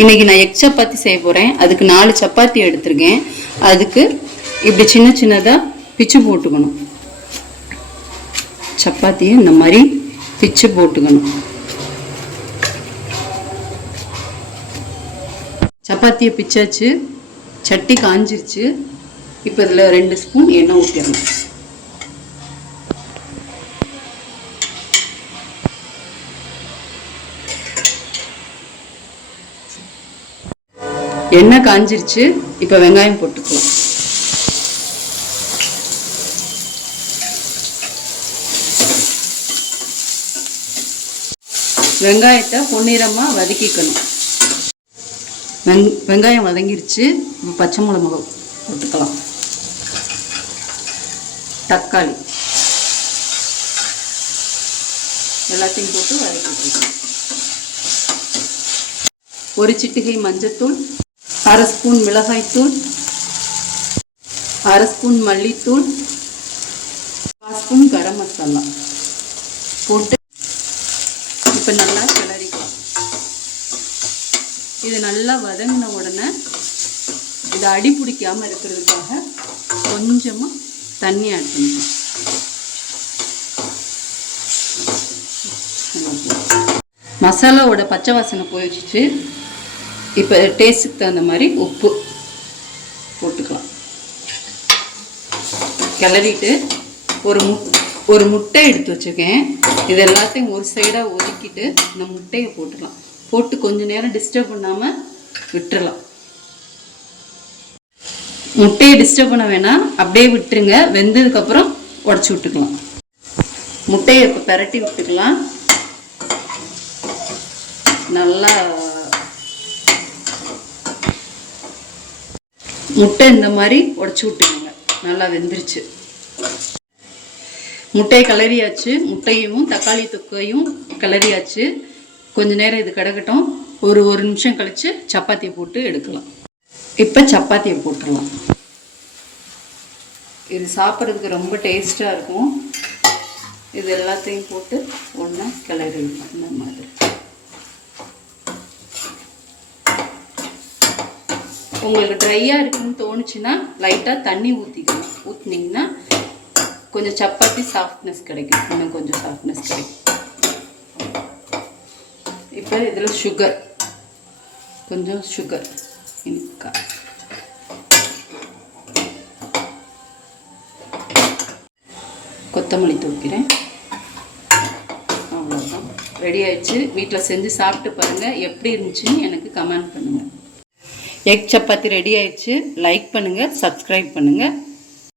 இன்றைக்கி நான் எக் சப்பாத்தி செய்ய போகிறேன். அதுக்கு 4 சப்பாத்தி எடுத்துருக்கேன். அதுக்கு இப்படி சின்ன சின்னதாக பிச்சு போட்டுக்கணும். சப்பாத்தியை இந்த மாதிரி பிச்சு போட்டுக்கணும். சப்பாத்தியை பிச்சாச்சு. சட்டி காஞ்சிருச்சு. இப்போ இதில் 2 ஸ்பூன் எண்ணெய் ஊற்றிடணும். எண்ணெய் காஞ்சிருச்சு. இப்போ வெங்காயம் போட்டுக்கலாம். வெங்காயத்தை பொன்னிறமாக வதக்கிக்கணும். வெங்காயம் வதங்கிருச்சு. இப்போ பச்சை மிளகா போட்டுக்கலாம். தக்காளி எல்லாத்தையும் போட்டு வதக்கிக்கலாம். ஒரு சிட்டிகை மஞ்சத்தூள், 1/2 ஸ்பூன் மிளகாய்த்தூள், 1/2 ஸ்பூன் மல்லித்தூள், 1/4 ஸ்பூன் கரம் மசாலா போட்டு இப்போ நல்லா கிளறிக்கலாம். இது நல்லா வதங்கின உடனே இது அடி பிடிக்காமல் இருக்கிறதுக்காக கொஞ்சமாக தண்ணி ஆட் பண்ணிக்கலாம். மசாலாவோட பச்சை வாசனை போயிடுச்சு. இப்போ டேஸ்ட்டுக்கு தகுந்த மாதிரி உப்பு போட்டுக்கலாம். கிளறிட்டு ஒரு முட்டை எடுத்து வச்சுருக்கேன். இது எல்லாத்தையும் ஒரு சைடாக ஒதுக்கிட்டு இந்த முட்டையை போட்டுடலாம். போட்டு கொஞ்சம் நேரம் டிஸ்டர்ப் பண்ணாமல் விட்டுறலாம். முட்டையை டிஸ்டர்ப் பண்ண வேணாம், அப்படியே விட்டுருங்க. வெந்ததுக்கப்புறம் உடச்சி விட்டுக்கலாம். முட்டையை இப்போ பரட்டி விட்டுக்கலாம். நல்லா முட்டை இந்த மாதிரி உடச்சி விட்டுக்கோங்க. நல்லா வெந்துருச்சு. முட்டையை கிளறியாச்சு. முட்டையும் தக்காளி தொக்கையும் கிளறியாச்சு. கொஞ்ச நேரம் இது கிடக்கட்டும். ஒரு நிமிஷம் கழித்து சப்பாத்தியை போட்டு எடுக்கலாம். இப்போ சப்பாத்தியை போட்டுடலாம். இது சாப்பிட்றதுக்கு ரொம்ப டேஸ்ட்டாக இருக்கும். இது எல்லாத்தையும் போட்டு ஒன்றா கிளறிடலாம். இந்த மாதிரி உங்களுக்கு ட்ரையாக இருக்குன்னு தோணுச்சுன்னா லைட்டாக தண்ணி ஊற்றிக்கணும். ஊற்றினீங்கன்னா கொஞ்சம் சப்பாத்தி சாஃப்ட்னஸ் கிடைக்கும். இன்னும் கொஞ்சம் சாஃப்ட்னஸ் கிடைக்கும். இப்போ இதில் சுகர், கொஞ்சம் சுகர் இனிக்கா, கொத்தமல்லி தூக்கிறேன். அவ்வளோதான், ரெடி ஆயிடுச்சு. வீட்டில் செஞ்சு சாப்பிட்டு பாருங்கள். எப்படி இருந்துச்சுன்னு எனக்கு கமெண்ட் பண்ணுங்கள். எக் சப்பாத்தி ரெடி ஆயிடுச்சு. லைக் பண்ணுங்கள், சப்ஸ்கிரைப் பண்ணுங்கள்.